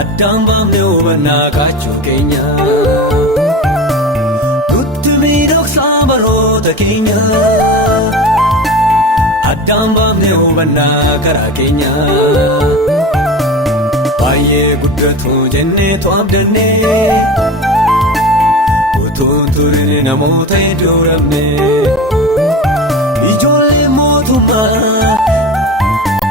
addaan baafnee hubannaa kaachuu keenya nutti miidhagsaa baroota keenya addaan baafnee hubannaa karaa keenya baay'ee guddatu jenneetu abdannee utuu turin namoota hedduu dhabne ijoollee mootummaa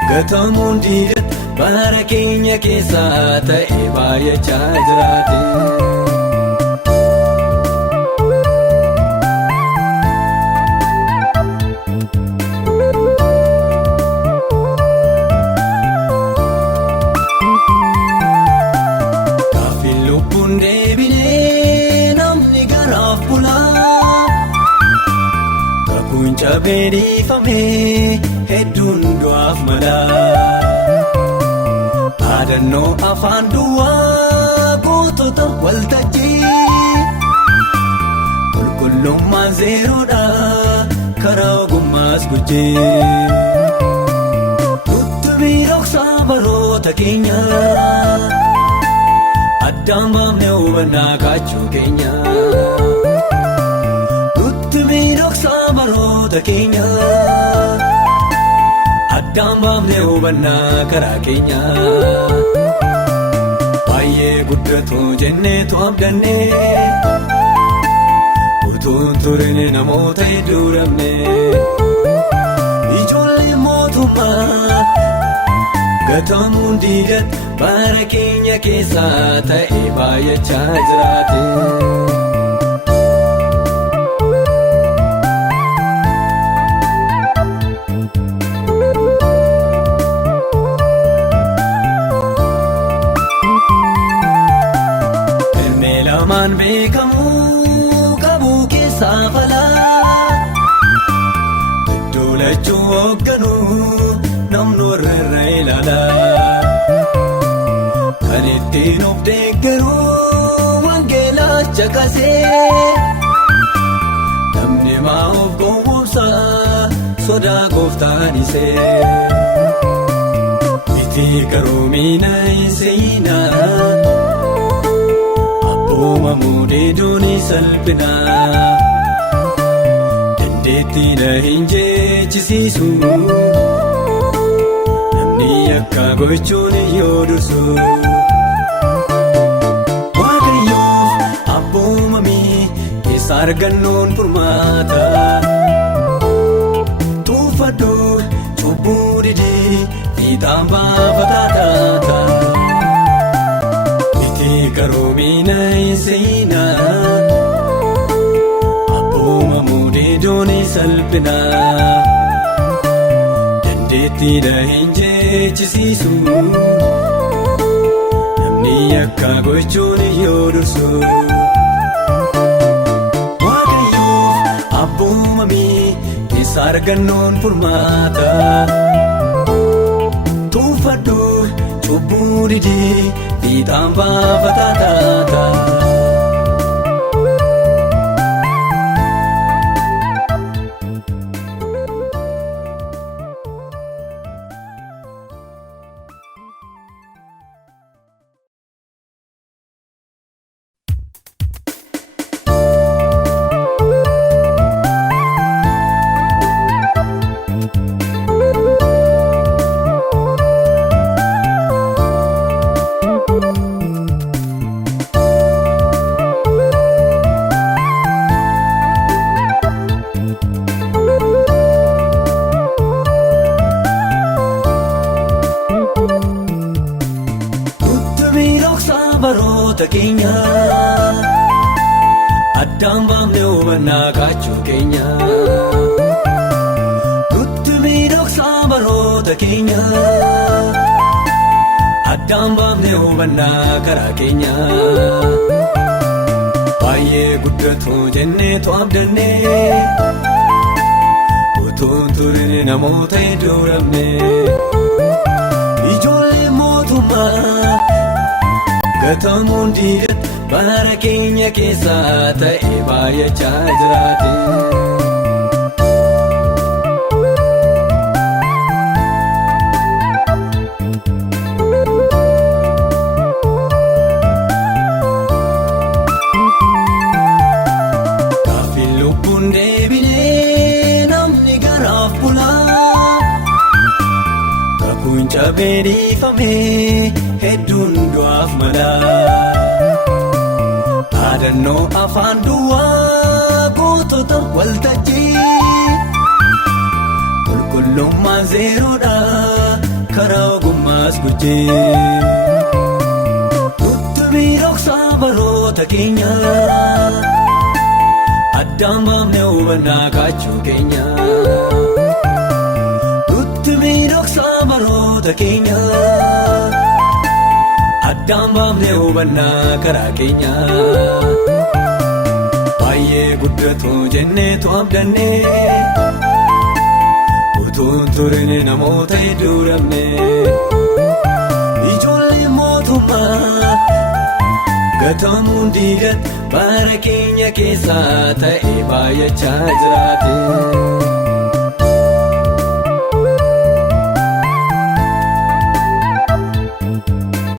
gatamuun diidat bara keenya keessaa ta'ee baay'achaa jiraate. Gaafiin lubbuun deebinee namni garaaf bulaa kakuun cabee dhiifamee hedduun du'aaf malaa. Yaadannoo afaan duwwaa gootota waltajjii qulqullummaan zeeroodha karaa ogummaas gujjee nutti miidhagsaa baroota keenya addaan baafnee hubannaa kaachuu keenya nutti miidhagsaa baroota keenya addaan baafnee hubannaa karaa keenya baay'ee guddatu jenneetu abdannee utuu turin namoota hedduu dhabne ijoollee mootummaa gatamuun diidat bara keenya keessaa ta'ee baay'achaa jiraate. Maan beekamuu qabu keessaa falaa iddoo lachuu hoogganuu namni warra irra ilaalaa kan ittiin of deeggaruu wangeelaa caqasee namni maa of gowwoomsaa sodaa gooftaan isee itti qaroomiina iseenaa. Uumamuun idooni salphinaa dandeettiidha hin jechisiisu namni akka gochuun yoo dursu waaqayyoof abboomamii keessa argannoon furmaata tuuffadhu cubbuu didee fiixaan baafataa taata. Qaroomiina iseenaa abboomamuun idooni salphinaa dandeettiidha hin jechisiisu namni akka gochuun yoo dursu waaqayyoof abboomamii keessa argannoon furmaata tuuffadhu cubbuu didee fiixaan baafataa taata. Baroota keenya addaan baafnee hubannaa kaachuu keenya nutti miidhagsaa baroota keenya addaan baafnee hubannaa karaa keenya baay'ee guddatu jenneetu abdannee utuu turin namoota hedduu dhabne ijoollee mootummaa gatamuun diidat bara keenya keessaa ta'ee baay'achaa jiraate. dhiifamee hedduun du'aaf mala. Dhaadannoo afaan duwwaa gootota waltajjii qulqullummaan zeeroodha karaa ogummaas gujjee. Nutti miidhagsaa baroota keenya addaan baafnee hubannaa kaachuu keenya. Nutti miidhagsaa baroota keenya addaan baafnee hubannaa karaa keenya. Baay'ee guddatu jenneetu abdannee utuun turine namoota hedduu dhabnee. Ijoollee mootummaa gatamuun diigan bara keenya keessaa ta'ee baay'achaa jiraate.